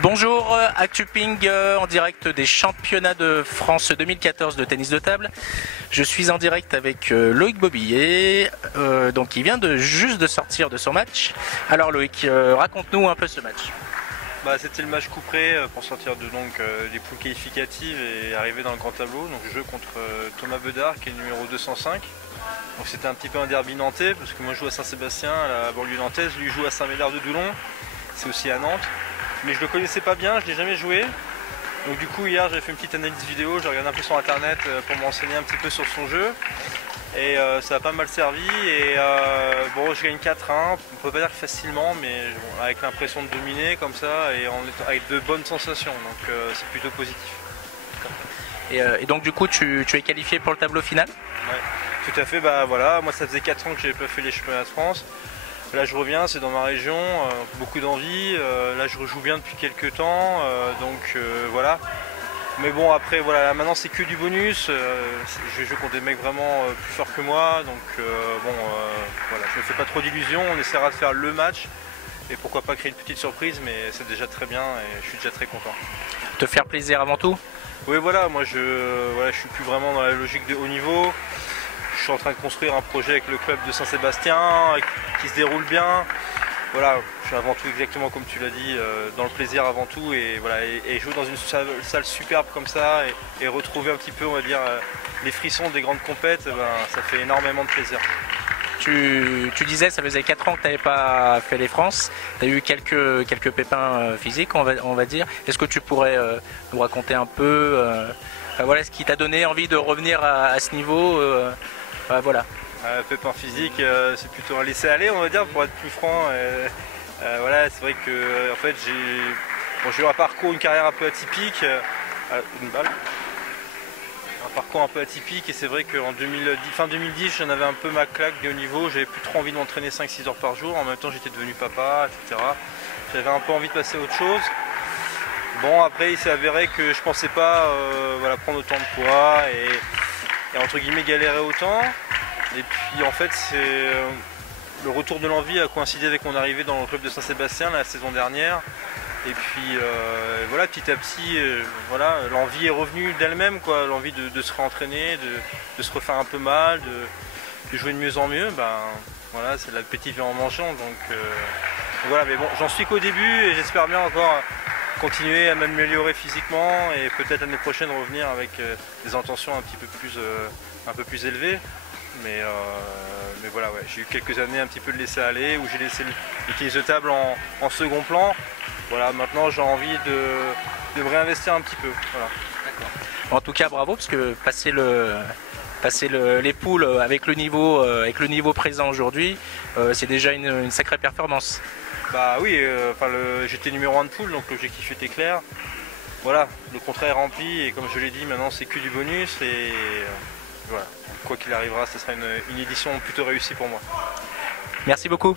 Bonjour, ActuPing en direct des championnats de France 2014 de tennis de table. Je suis en direct avec Loïc Bobillet, donc il vient juste de sortir de son match. Alors Loïc, raconte-nous un peu ce match. C'était le match coup près pour sortir des poules qualificatives et arriver dans le grand tableau. Donc je joue contre Thomas Bedard qui est le numéro 205. Donc c'était un petit peu un derby nantais parce que moi je joue à Saint-Sébastien, à la banlieue nantaise, lui joue à Saint-Médard-de-Doulon, c'est aussi à Nantes. Mais je le connaissais pas bien, je l'ai jamais joué. Donc du coup hier j'ai fait une petite analyse vidéo, j'ai regardé un peu sur internet pour me renseigner un petit peu sur son jeu. Et ça a pas mal servi et bon, je gagne 4-1, on peut pas dire facilement, mais bon, avec l'impression de dominer comme ça et avec de bonnes sensations, donc c'est plutôt positif. Et donc du coup tu es qualifié pour le tableau final? Ouais, tout à fait, voilà, moi ça faisait 4 ans que j'avais pas fait les championnats de France. Là je reviens, c'est dans ma région, beaucoup d'envie, là je rejoue bien depuis quelques temps, voilà. Mais bon après voilà, là, maintenant c'est que du bonus, je joue contre des mecs vraiment plus forts que moi, donc voilà, je me fais pas trop d'illusions, on essaiera de faire le match et pourquoi pas créer une petite surprise, mais c'est déjà très bien et je suis déjà très content. Te faire plaisir avant tout? Oui voilà, moi je suis plus vraiment dans la logique de haut niveau. Je suis en train de construire un projet avec le club de Saint-Sébastien qui se déroule bien. Voilà, je suis avant tout exactement comme tu l'as dit, dans le plaisir avant tout et voilà, et jouer dans une salle superbe comme ça et retrouver un petit peu, on va dire, les frissons des grandes compètes, ça fait énormément de plaisir. Tu disais ça faisait 4 ans que tu n'avais pas fait les France, tu as eu quelques pépins physiques on va dire. Est-ce que tu pourrais nous raconter un peu voilà, ce qui t'a donné envie de revenir à ce niveau voilà. Pépin physique, c'est plutôt un laisser-aller on va dire pour être plus franc. Voilà, c'est vrai que en fait j'ai eu un parcours, une carrière un peu atypique. Une balle. Un parcours un peu atypique et c'est vrai qu'en fin 2010 j'en avais un peu ma claque de haut niveau, j'avais plus trop envie de m'entraîner 5-6 heures par jour, en même temps j'étais devenu papa, etc. J'avais un peu envie de passer à autre chose. Bon après il s'est avéré que je pensais pas voilà, prendre autant de poids et entre guillemets galérer autant. Et puis en fait c'est le retour de l'envie a coïncidé avec mon arrivée dans le club de Saint-Sébastien la saison dernière. Et puis voilà, petit à petit, voilà, l'envie est revenue d'elle-même, quoi, l'envie de se réentraîner, de se refaire un peu mal, de jouer de mieux en mieux. Voilà, c'est l'appétit vient en mangeant, donc voilà, mais bon, j'en suis qu'au début et j'espère bien encore continuer à m'améliorer physiquement et peut-être l'année prochaine revenir avec des intentions un peu plus élevées. Mais voilà, ouais, j'ai eu quelques années un petit peu de laisser aller où j'ai laissé le tennis de table en second plan. Voilà, maintenant j'ai envie de me réinvestir un petit peu. Voilà. En tout cas bravo parce que passer les poules avec le niveau présent aujourd'hui, c'est déjà une sacrée performance. Oui, j'étais numéro 1 de poule donc l'objectif était clair. Voilà, le contrat est rempli et comme je l'ai dit maintenant c'est que du bonus et voilà, quoi qu'il arrivera ce sera une édition plutôt réussie pour moi. Merci beaucoup.